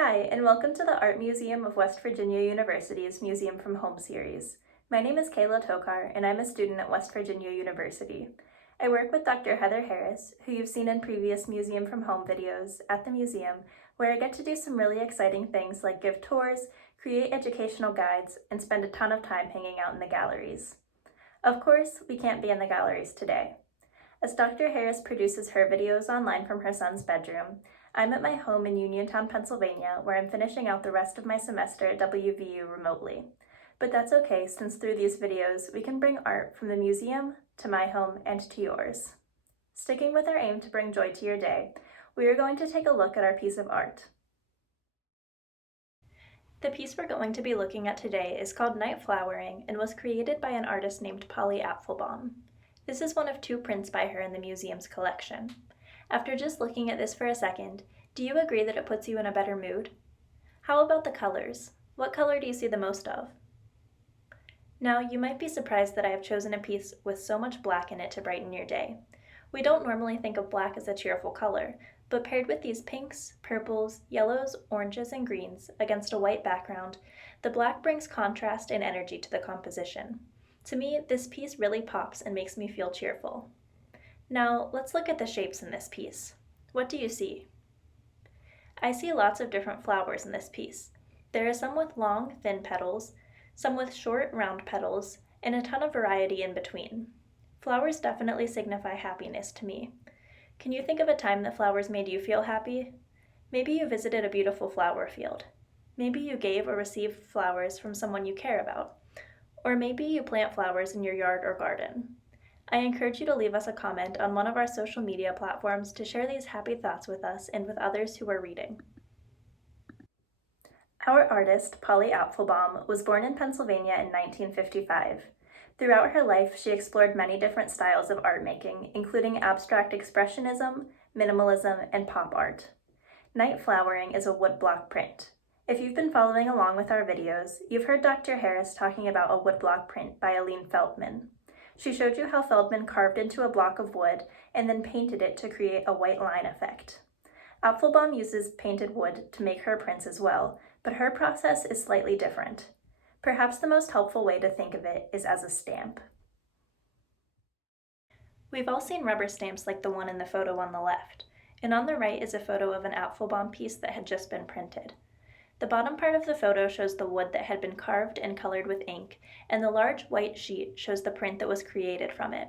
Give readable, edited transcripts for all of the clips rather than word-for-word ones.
Hi, and welcome to the Art Museum of West Virginia University's Museum from Home series. My name is Kayla Tokar, and I'm a student at West Virginia University. I work with Dr. Heather Harris, who you've seen in previous Museum from Home videos, at the museum, where I get to do some really exciting things like give tours, create educational guides, and spend a ton of time hanging out in the galleries. Of course, we can't be in the galleries today. As Dr. Harris produces her videos online from her son's bedroom, I'm at my home in Uniontown, Pennsylvania, where I'm finishing out the rest of my semester at WVU remotely. But that's okay, since through these videos, we can bring art from the museum to my home and to yours. Sticking with our aim to bring joy to your day, we are going to take a look at our piece of art. The piece we're going to be looking at today is called Night Flowering and was created by an artist named Apfelbaum. This is one of two prints by her in the museum's collection. After just looking at this for a second, do you agree that it puts you in a better mood? How about the colors? What color do you see the most of? Now, you might be surprised that I have chosen a piece with so much black in it to brighten your day. We don't normally think of black as a cheerful color, but paired with these pinks, purples, yellows, oranges, and greens against a white background, the black brings contrast and energy to the composition. To me, this piece really pops and makes me feel cheerful. Now, let's look at the shapes in this piece. What do you see? I see lots of different flowers in this piece. There are some with long, thin petals, some with short, round petals, and a ton of variety in between. Flowers definitely signify happiness to me. Can you think of a time that flowers made you feel happy? Maybe you visited a beautiful flower field. Maybe you gave or received flowers from someone you care about. Or maybe you plant flowers in your yard or garden. I encourage you to leave us a comment on one of our social media platforms to share these happy thoughts with us and with others who are reading. Our artist, Polly Apfelbaum, was born in Pennsylvania in 1955. Throughout her life, she explored many different styles of art making, including abstract expressionism, minimalism, and pop art. Night Flowering is a woodblock print. If you've been following along with our videos, you've heard Dr. Harris talking about a woodblock print by Aline Feldman. She showed you how Feldman carved into a block of wood and then painted it to create a white line effect. Apfelbaum uses painted wood to make her prints as well, but her process is slightly different. Perhaps the most helpful way to think of it is as a stamp. We've all seen rubber stamps like the one in the photo on the left, and on the right is a photo of an Apfelbaum piece that had just been printed. The bottom part of the photo shows the wood that had been carved and colored with ink, and the large white sheet shows the print that was created from it.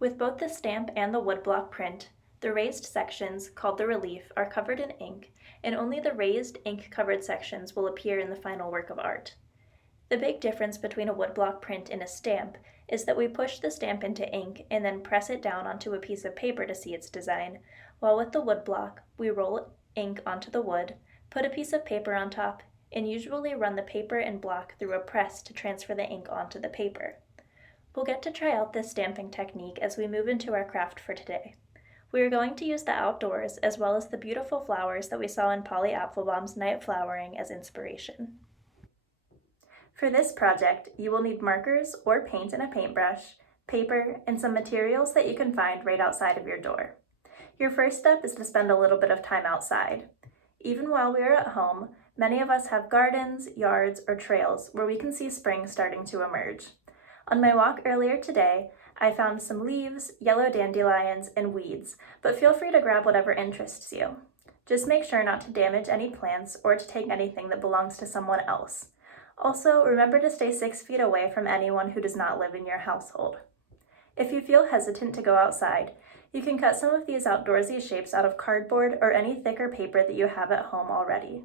With both the stamp and the woodblock print, the raised sections, called the relief, are covered in ink, and only the raised, ink-covered sections will appear in the final work of art. The big difference between a woodblock print and a stamp is that we push the stamp into ink and then press it down onto a piece of paper to see its design, while with the woodblock, we roll ink onto the wood, put a piece of paper on top, and usually run the paper and block through a press to transfer the ink onto the paper. We'll get to try out this stamping technique as we move into our craft for today. We are going to use the outdoors as well as the beautiful flowers that we saw in Polly Apfelbaum's Night Flowering as inspiration. For this project, you will need markers or paint in a paintbrush, paper, and some materials that you can find right outside of your door. Your first step is to spend a little bit of time outside. Even while we are at home, many of us have gardens, yards, or trails where we can see spring starting to emerge. On my walk earlier today, I found some leaves, yellow dandelions, and weeds, but feel free to grab whatever interests you. Just make sure not to damage any plants or to take anything that belongs to someone else. Also, remember to stay 6 feet away from anyone who does not live in your household. If you feel hesitant to go outside, you can cut some of these outdoorsy shapes out of cardboard or any thicker paper that you have at home already.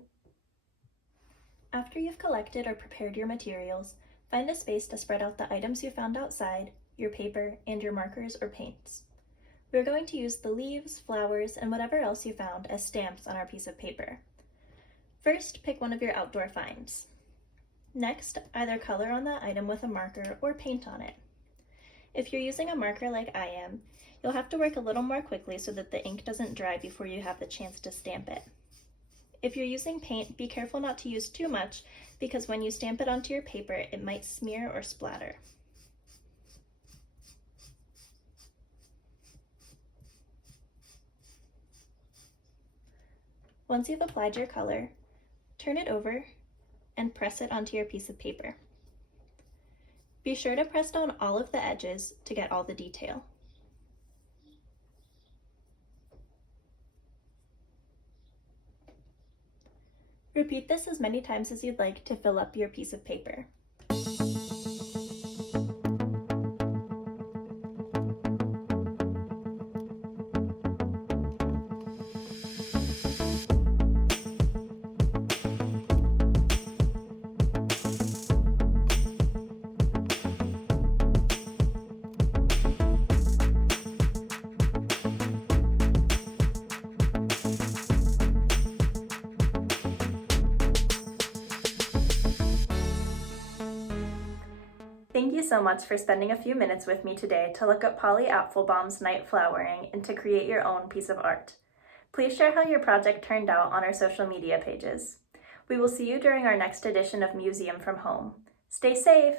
After you've collected or prepared your materials, find a space to spread out the items you found outside, your paper, and your markers or paints. We're going to use the leaves, flowers, and whatever else you found as stamps on our piece of paper. First, pick one of your outdoor finds. Next, either color on that item with a marker or paint on it. If you're using a marker like I am, you'll have to work a little more quickly so that the ink doesn't dry before you have the chance to stamp it. If you're using paint, be careful not to use too much because when you stamp it onto your paper, it might smear or splatter. Once you've applied your color, Turn it over and press it onto your piece of paper. Be sure to press down all of the edges to get all the detail. Repeat this as many times as you'd like to fill up your piece of paper. Thank you so much for spending a few minutes with me today to look at Polly Apfelbaum's night flowering and to create your own piece of art. Please share how your project turned out on our social media pages. We will see you during our next edition of Museum from Home. Stay safe!